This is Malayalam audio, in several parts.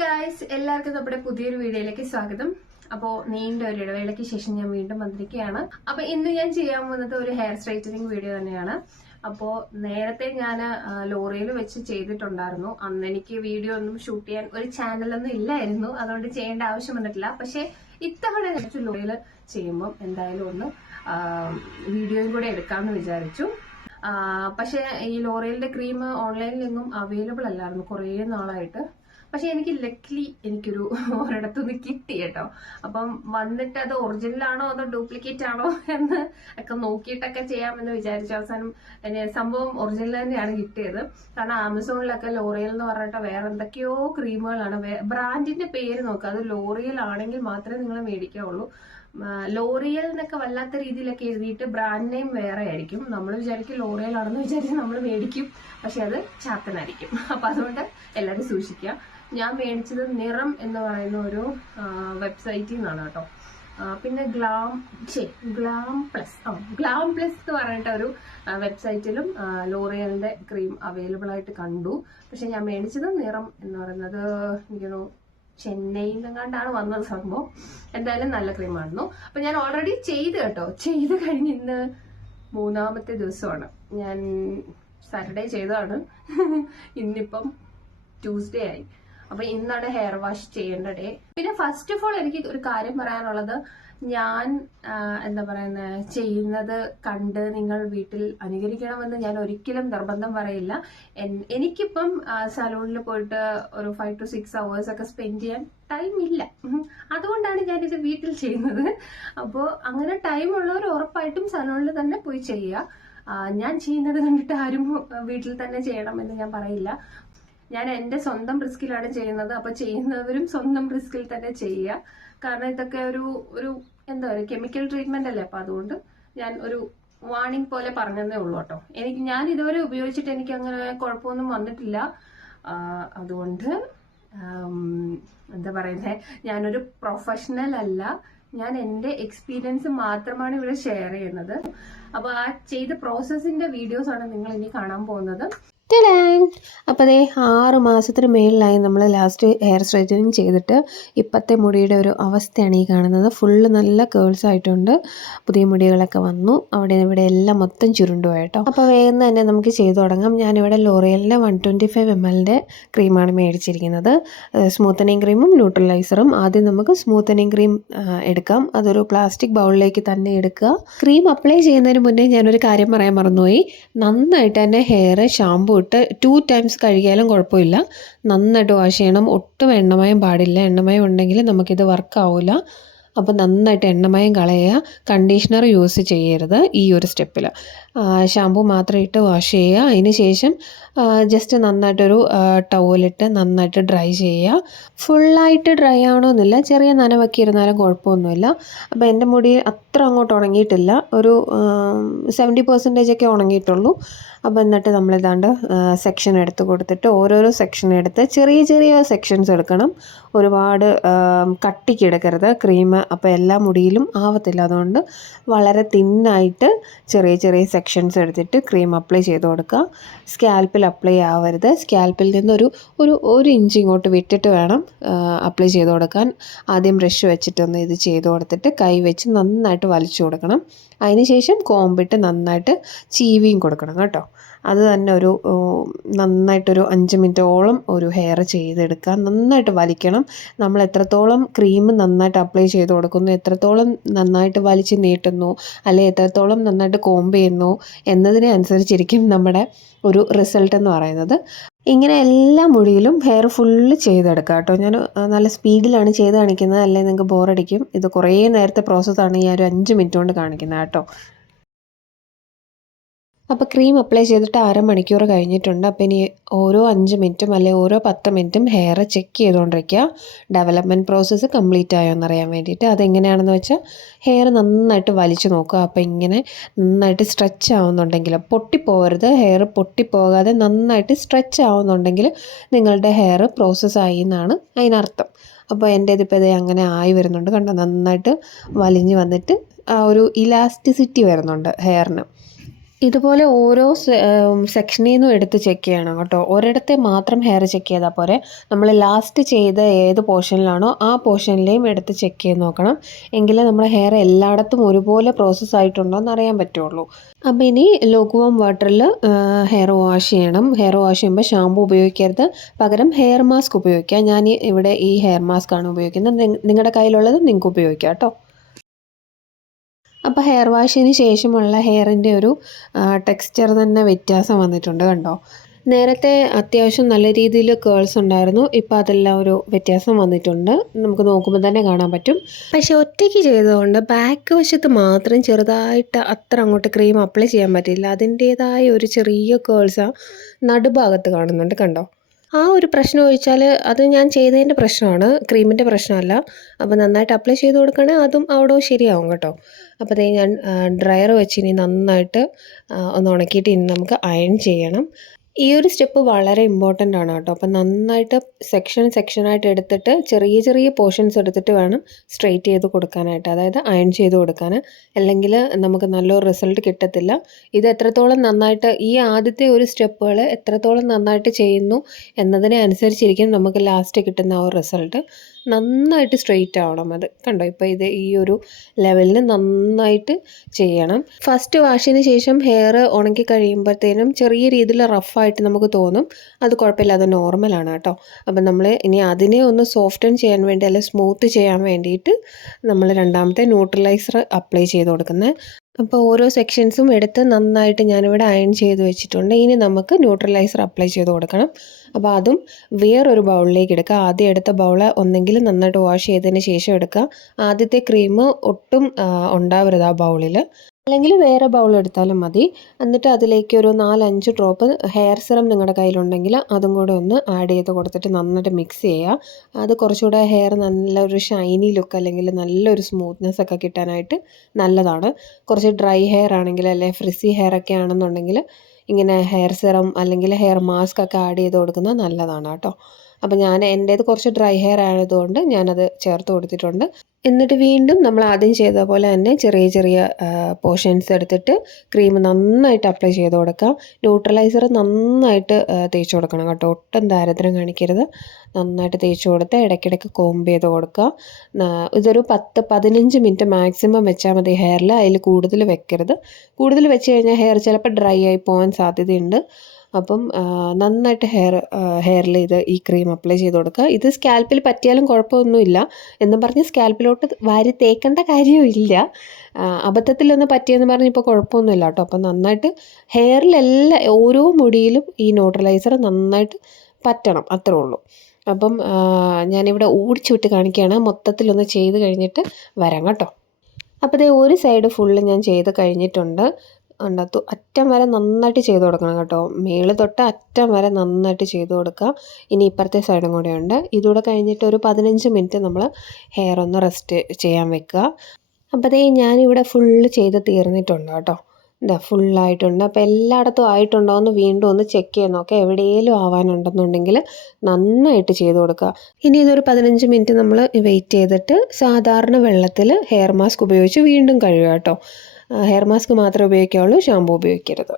ഗായ്സ്, എല്ലാവർക്കും നമ്മുടെ പുതിയൊരു വീഡിയോയിലേക്ക് സ്വാഗതം. അപ്പോൾ നീണ്ട ഒരു ഇടവേളയ്ക്ക് ശേഷം ഞാൻ വീണ്ടും വന്നിരിക്കുകയാണ്. അപ്പൊ ഇന്ന് ഞാൻ ചെയ്യാൻ പോകുന്നത് ഒരു ഹെയർ സ്ട്രൈറ്റനിങ് വീഡിയോ തന്നെയാണ്. അപ്പോൾ നേരത്തെ ഞാൻ ലോറിയിൽ വെച്ച് ചെയ്തിട്ടുണ്ടായിരുന്നു. അന്ന് എനിക്ക് വീഡിയോ ഒന്നും ഷൂട്ട് ചെയ്യാൻ ഒരു ചാനലൊന്നും ഇല്ലായിരുന്നു, അതുകൊണ്ട് ചെയ്യേണ്ട ആവശ്യം വന്നിട്ടില്ല. പക്ഷെ ഇത്തവണ ഞാൻ ലോറിയിൽ ചെയ്യുമ്പോൾ എന്തായാലും ഒന്ന് വീഡിയോയും കൂടെ എടുക്കാമെന്ന് വിചാരിച്ചു. പക്ഷെ ഈ ലോറിയലിന്റെ ക്രീം ഓൺലൈനിലെങ്ങും അവൈലബിൾ അല്ലായിരുന്നു കുറേ നാളായിട്ട്. പക്ഷെ എനിക്ക് ലക്കിലി എനിക്കൊരു ഒരിടത്തുനിന്ന് കിട്ടി കേട്ടോ. അപ്പം വന്നിട്ട് അത് ഒറിജിനൽ ആണോ അതോ ഡ്യൂപ്ലിക്കേറ്റ് ആണോ എന്ന് ഒക്കെ നോക്കിയിട്ടൊക്കെ ചെയ്യാമെന്ന് വിചാരിച്ചു. അവസാനം സംഭവം ഒറിജിനൽ തന്നെയാണ് കിട്ടിയത്. കാരണം ആമസോണിലൊക്കെ ലോറിയൽ എന്ന് പറഞ്ഞിട്ട് വേറെ എന്തൊക്കെയോ ക്രീമുകളാണ്. ബ്രാൻഡിന്റെ പേര് നോക്കുക, അത് ലോറിയൽ ആണെങ്കിൽ മാത്രമേ നിങ്ങൾ മേടിക്കാവുള്ളൂ. ലോറിയൽ എന്നൊക്കെ വല്ലാത്ത രീതിയിലൊക്കെ എഴുതിയിട്ട് ബ്രാൻഡ് നെയിം വേറെ ആയിരിക്കും. നമ്മൾ വിചാരിക്കും ലോറിയൽ ആണെന്ന് വിചാരിച്ച് നമ്മൾ മേടിക്കും, പക്ഷെ അത് ചാത്തനായിരിക്കും. അപ്പൊ അതുകൊണ്ട് എല്ലാവരും സൂക്ഷിക്കുക. ഞാൻ മേടിച്ചത് നിറം എന്ന് പറയുന്ന ഒരു വെബ്സൈറ്റിൽ നിന്നാണ് കേട്ടോ. പിന്നെ ഗ്ലാം പ്ലസ് എന്ന് പറഞ്ഞിട്ട് ഒരു വെബ്സൈറ്റിലും ലോറിയലിന്റെ ക്രീം അവൈലബിൾ ആയിട്ട് കണ്ടു. പക്ഷെ ഞാൻ മേടിച്ചത് നിറം എന്ന് പറയുന്നത് എനിക്കൊരു ചെന്നൈയിൽ നിന്നെങ്ങാണ്ടാണ് വന്നത് സംഭവം. എന്തായാലും നല്ല ക്രീമായിരുന്നു. അപ്പൊ ഞാൻ ഓൾറെഡി ചെയ്ത് കഴിഞ്ഞ് ഇന്ന് 3ാമത്തെ ദിവസമാണ്. ഞാൻ സാറ്റർഡേ ചെയ്തതാണ്. ഇന്നിപ്പം ട്യൂസ്ഡേ ആയി. അപ്പൊ ഇന്നാണ് ഹെയർ വാഷ് ചെയ്യേണ്ട ഡേ. പിന്നെ ഫസ്റ്റ് ഓഫ് ഓൾ എനിക്ക് ഒരു കാര്യം പറയാനുള്ളത്, ഞാൻ എന്താ പറയുന്നത് ചെയ്യുന്നത് കണ്ട് നിങ്ങൾ വീട്ടിൽ അനുകരിക്കണമെന്ന് ഞാൻ ഒരിക്കലും നിർബന്ധം പറയില്ല. എനിക്കിപ്പം സലൂണിൽ പോയിട്ട് ഒരു 5 to 6 hours ഒക്കെ സ്പെൻഡ് ചെയ്യാൻ ടൈം ഇല്ല. അതുകൊണ്ടാണ് ഞാനിത് വീട്ടിൽ ചെയ്യുന്നത്. അപ്പോൾ അങ്ങനെ ടൈം ഉള്ളവർ ഉറപ്പായിട്ടും സലൂണിൽ തന്നെ പോയി ചെയ്യുക. ഞാൻ ചെയ്യുന്നത് കണ്ടിട്ട് ആരും വീട്ടിൽ തന്നെ ചെയ്യണമെന്ന് ഞാൻ പറയില്ല. ഞാൻ എന്റെ സ്വന്തം റിസ്കിലാണ് ചെയ്യുന്നത്. അപ്പൊ ചെയ്യുന്നവരും സ്വന്തം റിസ്കിൽ തന്നെ ചെയ്യുക. കാരണം ഇതൊക്കെ ഒരു എന്താ പറയുക, കെമിക്കൽ ട്രീറ്റ്മെന്റ് അല്ലേ. അപ്പൊ അതുകൊണ്ട് ഞാൻ ഒരു വാർണിംഗ് പോലെ പറഞ്ഞതേ ഉള്ളൂ കേട്ടോ. ഞാൻ ഇതുവരെ ഉപയോഗിച്ചിട്ട് എനിക്ക് അങ്ങനെ കുഴപ്പമൊന്നും വന്നിട്ടില്ല. അതുകൊണ്ട് എന്താ പറയുന്നത്, ഞാനൊരു പ്രൊഫഷണൽ അല്ല. ഞാൻ എന്റെ എക്സ്പീരിയൻസ് മാത്രമാണ് ഇവിടെ ഷെയർ ചെയ്യുന്നത്. അപ്പൊ ആ ചെയ്ത പ്രോസസ്സിന്റെ വീഡിയോസ് ആണ് നിങ്ങൾ ഇനി കാണാൻ പോകുന്നത്. അപ്പോൾ അതേ 6 മാസത്തിന് മേളിലായി നമ്മൾ ലാസ്റ്റ് ഹെയർ സ്ട്രൈറ്റനിങ് ചെയ്തിട്ട്. ഇപ്പോഴത്തെ മുടിയുടെ ഒരു അവസ്ഥയാണ് ഈ കാണുന്നത്. ഫുള്ള് നല്ല കേൾസ് ആയിട്ടുണ്ട്. പുതിയ മുടികളൊക്കെ വന്നു. അവിടെ ഇവിടെ എല്ലാം മൊത്തം ചുരുണ്ടു കേട്ടോ. അപ്പോൾ വേഗം തന്നെ നമുക്ക് ചെയ്തു തുടങ്ങാം. ഞാനിവിടെ ലോറിയലിൻ്റെ 125 ml ക്രീമാണ് മേടിച്ചിരിക്കുന്നത്. സ്മൂത്തനിങ് ക്രീമും ന്യൂട്രലൈസറും. ആദ്യം നമുക്ക് സ്മൂത്തനിങ് ക്രീം എടുക്കാം. അതൊരു പ്ലാസ്റ്റിക് ബൗളിലേക്ക് തന്നെ എടുക്കുക. ക്രീം അപ്ലൈ ചെയ്യുന്നതിന് മുന്നേ ഞാനൊരു കാര്യം പറയാൻ മറന്നുപോയി. നന്നായിട്ട് തന്നെ ഹെയർ ഷാമ്പു ഇട്ട് 2 times കഴുകിയാലും കുഴപ്പമില്ല. നന്നായിട്ട് വാഷ് ചെയ്യണം. ഒട്ടും എണ്ണമയം പാടില്ല. എണ്ണമയം ഉണ്ടെങ്കിൽ നമുക്കിത് വർക്ക് ആവില്ല. അപ്പോൾ നന്നായിട്ട് എണ്ണമയം കളയുക. കണ്ടീഷണർ യൂസ് ചെയ്യരുത് ഈ ഒരു സ്റ്റെപ്പിൽ. ഷാമ്പു മാത്രം ഇട്ട് വാഷ് ചെയ്യുക. അതിന് ശേഷം ജസ്റ്റ് നന്നായിട്ടൊരു ടവലിട്ട് നന്നായിട്ട് ഡ്രൈ ചെയ്യുക. ഫുള്ളായിട്ട് ഡ്രൈ ആവണമെന്നില്ല, ചെറിയ നനവൊക്കെ ഇരുന്നാലും കുഴപ്പമൊന്നുമില്ല. അപ്പോൾ എൻ്റെ മുടി അത്ര അങ്ങോട്ട് ഉണങ്ങിയിട്ടില്ല. ഒരു 70% ഒക്കെ ഉണങ്ങിയിട്ടുള്ളൂ. അപ്പോൾ എന്നിട്ട് നമ്മളിതാണ്ട് സെക്ഷൻ എടുത്ത് കൊടുത്തിട്ട് ഓരോരോ സെക്ഷൻ എടുത്ത് ചെറിയ ചെറിയ സെക്ഷൻസ് എടുക്കണം. ഒരുപാട് കട്ടിക്ക് എടുക്കരുത് ക്രീം. അപ്പോൾ എല്ലാ മുടിയിലും ആവത്തില്ല. അതുകൊണ്ട് വളരെ തിന്നായിട്ട് ചെറിയ ചെറിയ സെക്ഷൻസ് എടുത്തിട്ട് ക്രീം അപ്ലൈ ചെയ്ത് കൊടുക്കുക. സ്കാൽപ്പിൽ അപ്ലൈ ആവരുത്. സ്കാൽപ്പിൽ നിന്നൊരു 1 ഇഞ്ച് ഇങ്ങോട്ട് വിട്ടിട്ട് വേണം അപ്ലൈ ചെയ്ത് കൊടുക്കാൻ. ആദ്യം ബ്രഷ് വെച്ചിട്ടൊന്ന് ഇത് ചെയ്ത് കൊടുത്തിട്ട് കൈ വെച്ച് നന്നായിട്ട് വലിച്ചു കൊടുക്കണം. അതിനുശേഷം കോമ്പിട്ട് നന്നായിട്ട് ചീവിയും കൊടുക്കണം കേട്ടോ. അത് തന്നെ നന്നായിട്ടൊരു 5 മിനിറ്റോളം ഒരു ഹെയർ ചെയ്തെടുക്കുക. നന്നായിട്ട് വലിക്കണം. നമ്മൾ എത്രത്തോളം ക്രീം നന്നായിട്ട് അപ്ലൈ ചെയ്ത് കൊടുക്കുന്നു, എത്രത്തോളം നന്നായിട്ട് വലിച്ച് നീട്ടുന്നു, അല്ലെങ്കിൽ എത്രത്തോളം നന്നായിട്ട് കോമ്പ് ചെയ്യുന്നു എന്നതിനെ അനുസരിച്ചിരിക്കും നമ്മുടെ ഒരു റിസൾട്ട് എന്ന് പറയുന്നത്. ഇങ്ങനെ എല്ലാ മുടിയിലും ഹെയർ ഫുള്ള് ചെയ്തെടുക്കുക കേട്ടോ. ഞാൻ നല്ല സ്പീഡിലാണ് ചെയ്ത് കാണിക്കുന്നത്, അല്ലെങ്കിൽ നിങ്ങൾക്ക് ബോറടിക്കും. ഇത് കുറേ നേരത്തെ പ്രോസസ്സാണ്. ഞാൻ ഒരു 5 മിനിറ്റ് കൊണ്ട് കാണിക്കുന്നത് കേട്ടോ. അപ്പോൾ ക്രീം അപ്ലൈ ചെയ്തിട്ട് 1/2 മണിക്കൂർ കഴിഞ്ഞിട്ടുണ്ട്. അപ്പോൾ ഇനി ഓരോ 5 മിനിറ്റും അല്ലെങ്കിൽ ഓരോ 10 മിനിറ്റും ഹെയർ ചെക്ക് ചെയ്തുകൊണ്ടിരിക്കുക. ഡെവലപ്മെൻറ്റ് പ്രോസസ്സ് കംപ്ലീറ്റ് ആയോ എന്നറിയാൻ വേണ്ടിയിട്ട്. അതെങ്ങനെയാണെന്ന് വെച്ചാൽ ഹെയർ നന്നായിട്ട് വലിച്ചു നോക്കുക. അപ്പോൾ ഇങ്ങനെ നന്നായിട്ട് സ്ട്രെച്ച് ആവുന്നുണ്ടെങ്കിൽ, പൊട്ടിപ്പോകരുത്. ഹെയർ പൊട്ടിപ്പോകാതെ നന്നായിട്ട് സ്ട്രെച്ച് ആവുന്നുണ്ടെങ്കിൽ നിങ്ങളുടെ ഹെയർ പ്രോസസ്സായി എന്നാണ് അതിനർത്ഥം. അപ്പോൾ എൻ്റെ ഇതിപ്പോൾ ഇത് അങ്ങനെ ആയി വരുന്നുണ്ട് കണ്ടോ. നന്നായിട്ട് വലിഞ്ഞ് വന്നിട്ട് ആ ഒരു ഇലാസ്റ്റിസിറ്റി വരുന്നുണ്ട് ഹെയറിന്. ഇതുപോലെ ഓരോ സെക്ഷനിൽ നിന്നും എടുത്ത് ചെക്ക് ചെയ്യണം കേട്ടോ. ഒരിടത്തെ മാത്രം ഹെയർ ചെക്ക് ചെയ്താൽ പോരെ, നമ്മൾ ലാസ്റ്റ് ചെയ്ത ഏത് പോർഷനിലാണോ ആ പോർഷനിലെയും എടുത്ത് ചെക്ക് ചെയ്ത് നോക്കണം. എങ്കിലേ നമ്മുടെ ഹെയർ എല്ലായിടത്തും ഒരുപോലെ പ്രോസസ്സ് ആയിട്ടുണ്ടോ എന്ന് അറിയാൻ പറ്റുള്ളൂ. അപ്പോൾ ഇനി ലൂക്ക്വാം വാട്ടറിൽ ഹെയർ വാഷ് ചെയ്യണം. ഹെയർ വാഷ് ചെയ്യുമ്പോൾ ഷാമ്പു ഉപയോഗിക്കരുത്, പകരം ഹെയർ മാസ്ക് ഉപയോഗിക്കുക. ഞാൻ ഇവിടെ ഈ ഹെയർ മാസ്ക് ആണ് ഉപയോഗിക്കുന്നത്. നിങ്ങളുടെ കയ്യിലുള്ളത് നിങ്ങൾക്ക് ഉപയോഗിക്കാം കേട്ടോ. അപ്പോൾ ഹെയർ വാഷിന് ശേഷമുള്ള ഹെയറിൻ്റെ ഒരു ടെക്സ്ചർ തന്നെ വ്യത്യാസം വന്നിട്ടുണ്ട് കണ്ടോ. നേരത്തെ അത്യാവശ്യം നല്ല രീതിയിൽ കേൾസ് ഉണ്ടായിരുന്നു, ഇപ്പോൾ അതെല്ലാം ഒരു വ്യത്യാസം വന്നിട്ടുണ്ട്. നമുക്ക് നോക്കുമ്പോൾ തന്നെ കാണാൻ പറ്റും. പക്ഷേ ഒറ്റയ്ക്ക് ചെയ്തതുകൊണ്ട് ബാക്ക് വശത്ത് മാത്രം ചെറുതായിട്ട് അത്ര അങ്ങോട്ട് ക്രീം അപ്ലൈ ചെയ്യാൻ പറ്റില്ല. അതിൻ്റേതായ ഒരു ചെറിയ കേൾസ് നടുഭാഗത്ത് കാണുന്നുണ്ട് കണ്ടോ. ആ ഒരു പ്രശ്നം ഒഴിച്ചാൽ അത് ഞാൻ ചെയ്തതിൻ്റെ പ്രശ്നമാണ്, ക്രീമിൻ്റെ പ്രശ്നമല്ല. അപ്പോൾ നന്നായിട്ട് അപ്ലൈ ചെയ്ത് കൊടുക്കുകയാണെങ്കിൽ അതും അവിടെ ശരിയാവും കേട്ടോ. അപ്പോൾ അതേ ഞാൻ ഡ്രയർ വെച്ച് ഇനി നന്നായിട്ട് ഒന്ന് ഉണക്കിയിട്ട് ഇനി നമുക്ക് അയൺ ചെയ്യണം. ഈ ഒരു സ്റ്റെപ്പ് വളരെ ഇമ്പോർട്ടൻ്റ് ആണ് കേട്ടോ. അപ്പം നന്നായിട്ട് സെക്ഷനായിട്ട് എടുത്തിട്ട് ചെറിയ ചെറിയ പോർഷൻസ് എടുത്തിട്ട് വേണം സ്ട്രെയിറ്റ് ചെയ്ത് കൊടുക്കാനായിട്ട്, അതായത് അയൺ ചെയ്ത് കൊടുക്കാൻ. അല്ലെങ്കിൽ നമുക്ക് നല്ലൊരു റിസൾട്ട് കിട്ടത്തില്ല. ഇത് എത്രത്തോളം നന്നായിട്ട് ഈ ആദ്യത്തെ ഒരു സ്റ്റെപ്പുകൾ എത്രത്തോളം നന്നായിട്ട് ചെയ്യുന്നു എന്നതിനെ അനുസരിച്ചിരിക്കും നമുക്ക് ലാസ്റ്റ് കിട്ടുന്ന ആ ഒരു റിസൾട്ട്. നന്നായിട്ട് സ്ട്രെയിറ്റ് ആവണം. അത് കണ്ടോ, ഇപ്പോൾ ഇത് ഈ ഒരു ലെവലിന് നന്നായിട്ട് ചെയ്യണം. ഫസ്റ്റ് വാഷിന് ശേഷം ഹെയർ ഉണക്കി കഴിയുമ്പോഴത്തേനും ചെറിയ രീതിയിൽ റഫായിട്ട് നമുക്ക് തോന്നും. അത് കുഴപ്പമില്ല, അത് നോർമലാണ് കേട്ടോ. അപ്പം നമ്മൾ ഇനി അതിനെ ഒന്ന് സോഫ്റ്റൻ ചെയ്യാൻ വേണ്ടി, അല്ലെങ്കിൽ സ്മൂത്ത് ചെയ്യാൻ വേണ്ടിയിട്ട് നമ്മൾ രണ്ടാമത്തെ ന്യൂട്രലൈസർ അപ്ലൈ ചെയ്ത് കൊടുക്കുന്നത്. അപ്പോൾ ഓരോ സെക്ഷൻസും എടുത്ത് നന്നായിട്ട് ഞാനിവിടെ അയൺ ചെയ്ത് വെച്ചിട്ടുണ്ട്. ഇനി നമുക്ക് ന്യൂട്രലൈസർ അപ്ലൈ ചെയ്ത് കൊടുക്കണം. അപ്പോൾ അതും വേറൊരു ബൗളിലേക്ക് എടുക്കുക. ആദ്യം എടുത്ത ബൗൾ ഒന്നെങ്കിൽ നന്നായിട്ട് വാഷ് ചെയ്തതിന് ശേഷം എടുക്കുക. ആദ്യത്തെ ക്രീം ഒട്ടും ഉണ്ടാവരുത് ആ ബൗളിൽ, അല്ലെങ്കിൽ വേറെ ബൗൾ എടുത്താലും മതി. എന്നിട്ട് അതിലേക്ക് ഒരു 4-5 ഡ്രോപ്പ് ഹെയർ സിറം നിങ്ങളുടെ കയ്യിലുണ്ടെങ്കിൽ അതും കൂടെ ഒന്ന് ആഡ് ചെയ്ത് കൊടുത്തിട്ട് നന്നായിട്ട് മിക്സ് ചെയ്യുക. അത് കുറച്ചുകൂടെ ഹെയർ നല്ലൊരു ഷൈനി ലുക്ക് അല്ലെങ്കിൽ നല്ലൊരു സ്മൂത്ത്നെസ് ഒക്കെ കിട്ടാനായിട്ട് നല്ലതാണ്. കുറച്ച് ഡ്രൈ ഹെയർ ആണെങ്കിൽ, അല്ലെങ്കിൽ ഫ്രിസി ഹെയർ ഒക്കെ ആണെന്നുണ്ടെങ്കിൽ ഇങ്ങനെ ഹെയർ സിറം അല്ലെങ്കിൽ ഹെയർ മാസ്ക് ഒക്കെ ആഡ് ചെയ്ത് കൊടുക്കുന്നത് നല്ലതാണ് കേട്ടോ. അപ്പോൾ എൻ്റേത് കുറച്ച് ഡ്രൈ ഹെയർ ആയതുകൊണ്ട് ഞാനത് ചേർത്ത് കൊടുത്തിട്ടുണ്ട്. എന്നിട്ട് വീണ്ടും നമ്മൾ ആദ്യം ചെയ്ത പോലെ തന്നെ ചെറിയ ചെറിയ പോർഷൻസ് എടുത്തിട്ട് ക്രീം നന്നായിട്ട് അപ്ലൈ ചെയ്ത് കൊടുക്കുക. ന്യൂട്രലൈസർ നന്നായിട്ട് തേച്ച് കൊടുക്കണം കേട്ടോ, ഒട്ടും ദാരിദ്ര്യം കാണിക്കരുത്. നന്നായിട്ട് തേച്ച് കൊടുത്ത് ഇടയ്ക്കിടയ്ക്ക് കോംബ് ചെയ്ത് കൊടുക്കുക. ഇതൊരു 10-15 മിനിറ്റ് മാക്സിമം വെച്ചാൽ മതി ഹെയറിൽ, അതിൽ കൂടുതൽ വെക്കരുത്. കൂടുതൽ വെച്ച് കഴിഞ്ഞാൽ ഹെയർ ചിലപ്പോൾ ഡ്രൈ ആയി പോകാൻ സാധ്യതയുണ്ട്. അപ്പം നന്നായിട്ട് ഹെയറിൽ ഈ ക്രീം അപ്ലൈ ചെയ്ത് കൊടുക്കുക. ഇത് സ്കാൽപ്പിൽ പറ്റിയാലും കുഴപ്പമൊന്നുമില്ല എന്നും പറഞ്ഞ് സ്കാൽപ്പിലോട്ട് വാരി തേക്കേണ്ട കാര്യമില്ല. അബദ്ധത്തിലൊന്ന് പറ്റിയെന്ന് പറഞ്ഞ് ഇപ്പോൾ കുഴപ്പമൊന്നുമില്ല കേട്ടോ. അപ്പം നന്നായിട്ട് ഹെയറിലെല്ലാം ഓരോ മുടിയിലും ഈ ന്യൂട്രലൈസർ നന്നായിട്ട് പറ്റണം, അത്രേ ഉള്ളൂ. അപ്പം ഞാനിവിടെ ഓടിച്ചു വിട്ട് കാണിക്കുകയാണ്. മൊത്തത്തിലൊന്ന് ചെയ്ത് കഴിഞ്ഞിട്ട് വരാം കേട്ടോ. അപ്പോൾ ഇതേ ഒരു സൈഡ് ഫുള്ള് ഞാൻ ചെയ്ത് കഴിഞ്ഞിട്ടുണ്ട്. അറ്റം വരെ നന്നായിട്ട് ചെയ്ത് കൊടുക്കണം കേട്ടോ. മേള് തൊട്ട് അറ്റം വരെ നന്നായിട്ട് ചെയ്ത് കൊടുക്കുക. ഇനി ഇപ്പുറത്തെ സൈഡും കൂടെ ഉണ്ട്. ഇതുകൂടെ കഴിഞ്ഞിട്ട് ഒരു 15 മിനിറ്റ് നമ്മൾ ഹെയർ ഒന്ന് റെസ്റ്റ് ചെയ്യാൻ വെക്കുക. അപ്പോൾ അതേ ഞാനിവിടെ ഫുള്ള് ചെയ്ത് തീർന്നിട്ടുണ്ട് കേട്ടോ. ഫുള്ളായിട്ടുണ്ട്. അപ്പോൾ എല്ലായിടത്തും ആയിട്ടുണ്ടോ എന്ന് വീണ്ടും ഒന്ന് ചെക്ക് ചെയ്ത് നോക്കുക. എവിടെയെങ്കിലും ആവാനുണ്ടെന്നുണ്ടെങ്കിൽ നന്നായിട്ട് ചെയ്ത് കൊടുക്കുക. ഇനി ഇതൊരു 15 മിനിറ്റ് നമ്മൾ വെയിറ്റ് ചെയ്തിട്ട് സാധാരണ വെള്ളത്തിൽ ഹെയർ മാസ്ക് ഉപയോഗിച്ച് വീണ്ടും കഴുകുക കേട്ടോ. ഹെയർ മാസ്ക് മാത്രമേ ഉപയോഗിക്കാവുള്ളൂ, ഷാമ്പു ഉപയോഗിക്കരുത്.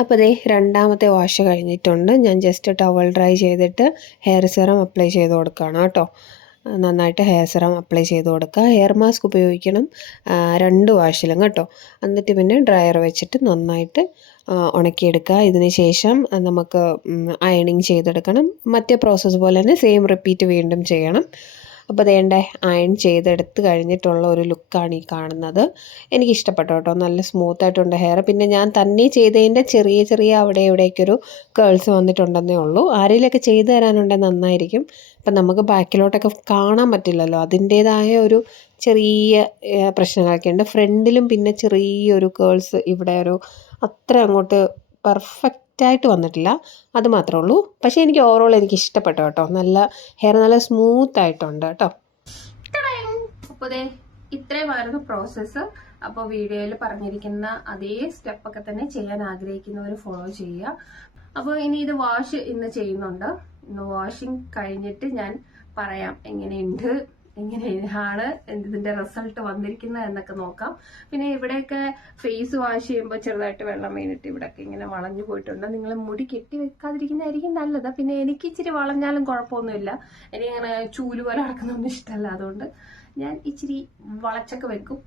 അപ്പോൾ ദേ രണ്ടാമത്തെ വാഷ് കഴിഞ്ഞിട്ടുണ്ട്. ഞാൻ ജസ്റ്റ് ടവൽ ഡ്രൈ ചെയ്തിട്ട് ഹെയർ സിറം അപ്ലൈ ചെയ്ത് കൊടുക്കുകയാണ് കേട്ടോ. നന്നായിട്ട് ഹെയർ സിറം അപ്ലൈ ചെയ്ത് കൊടുക്കുക. ഹെയർ മാസ്ക് ഉപയോഗിക്കണം 2 വാഷിലും കേട്ടോ. എന്നിട്ട് പിന്നെ ഡ്രയർ വെച്ചിട്ട് നന്നായിട്ട് ഉണക്കിയെടുക്കുക. ഇതിന് ശേഷം നമുക്ക് അയണിങ് ചെയ്തെടുക്കണം. മറ്റേ പ്രോസസ്സ് പോലെ തന്നെ സെയിം റിപ്പീറ്റ് വീണ്ടും ചെയ്യണം. അപ്പോൾ അതേണ്ടേ അയൺ ചെയ്തെടുത്ത് കഴിഞ്ഞിട്ടുള്ള ഒരു ലുക്കാണ് ഈ കാണുന്നത്. എനിക്കിഷ്ടപ്പെട്ടു കേട്ടോ, നല്ല സ്മൂത്തായിട്ടുണ്ട് ഹെയർ. പിന്നെ ഞാൻ തന്നെ ചെയ്തതിൻ്റെ ചെറിയ ചെറിയ അവിടെ ഇവിടേക്കൊരു കേൾസ് വന്നിട്ടുണ്ടെന്നേ ഉള്ളൂ. ആരെങ്കിലുമൊക്കെ ചെയ്ത് തരാനുണ്ടെങ്കിൽ നന്നായിരിക്കും. ഇപ്പം നമുക്ക് ബാക്കിലോട്ടൊക്കെ കാണാൻ പറ്റില്ലല്ലോ, അതിൻ്റേതായ ഒരു ചെറിയ പ്രശ്നങ്ങളൊക്കെ ഉണ്ട്. ഫ്രണ്ടിലും പിന്നെ ചെറിയൊരു കേൾസ് ഇവിടെ ഒരു അത്ര അങ്ങോട്ട് പെർഫെക്റ്റായിട്ട് വന്നിട്ടില്ല, അത് മാത്രമേ ഉള്ളൂ. പക്ഷേ എനിക്ക് ഓവറോൾ എനിക്ക് ഇഷ്ടപ്പെട്ടു കേട്ടോ. നല്ല ഹെയർ നല്ല സ്മൂത്ത് ആയിട്ടുണ്ട് കേട്ടോ. അപ്പോൾ ഇത്രയുമായിരുന്നു പ്രോസസ്സ്. അപ്പോൾ വീഡിയോയിൽ പറഞ്ഞിരിക്കുന്ന അതേ സ്റ്റെപ്പൊക്കെ തന്നെ ചെയ്യാൻ ആഗ്രഹിക്കുന്നവർ ഫോളോ ചെയ്യുക. അപ്പോൾ ഇനി ഇത് വാഷ് ഇന്ന് ചെയ്യുന്നുണ്ട്. ഇന്ന് വാഷിങ് കഴിഞ്ഞിട്ട് ഞാൻ പറയാം എങ്ങനെയുണ്ട് എങ്ങനെയാണ് ഇതിന്റെ റിസൾട്ട് വന്നിരിക്കുന്നത് എന്നൊക്കെ നോക്കാം. പിന്നെ ഇവിടെയൊക്കെ ഫേസ് വാഷ് ചെയ്യുമ്പോൾ ചെറുതായിട്ട് വെള്ളം വീണിട്ട് ഇവിടെയൊക്കെ ഇങ്ങനെ വളഞ്ഞു പോയിട്ടുണ്ട്. നിങ്ങൾ മുടി കെട്ടി വെക്കാതിരിക്കുന്നതായിരിക്കും നല്ലത്. പിന്നെ എനിക്ക് ഇച്ചിരി വളഞ്ഞാലും കുഴപ്പമൊന്നുമില്ല. എനിക്കങ്ങനെ ചൂല് പോലെ നടക്കുന്നൊന്നും ഇഷ്ടമല്ല. അതുകൊണ്ട് ഞാൻ ഇച്ചിരി വളച്ചൊക്കെ വെക്കും.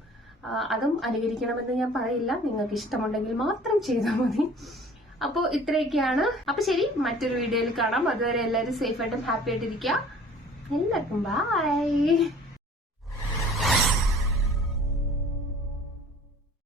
അതും അനുകരിക്കണമെന്ന് ഞാൻ പറയില്ല. നിങ്ങൾക്ക് ഇഷ്ടമുണ്ടെങ്കിൽ മാത്രം ചെയ്താൽ മതി. അപ്പോൾ ഇത്രയൊക്കെയാണ്. അപ്പൊ ശരി, മറ്റൊരു വീഡിയോയിൽ കാണാം. അതുവരെ എല്ലാവരും സേഫ് ആയിട്ടും ഹാപ്പി ആയിട്ടിരിക്കുക. എല്ലാവർക്കും ബൈ.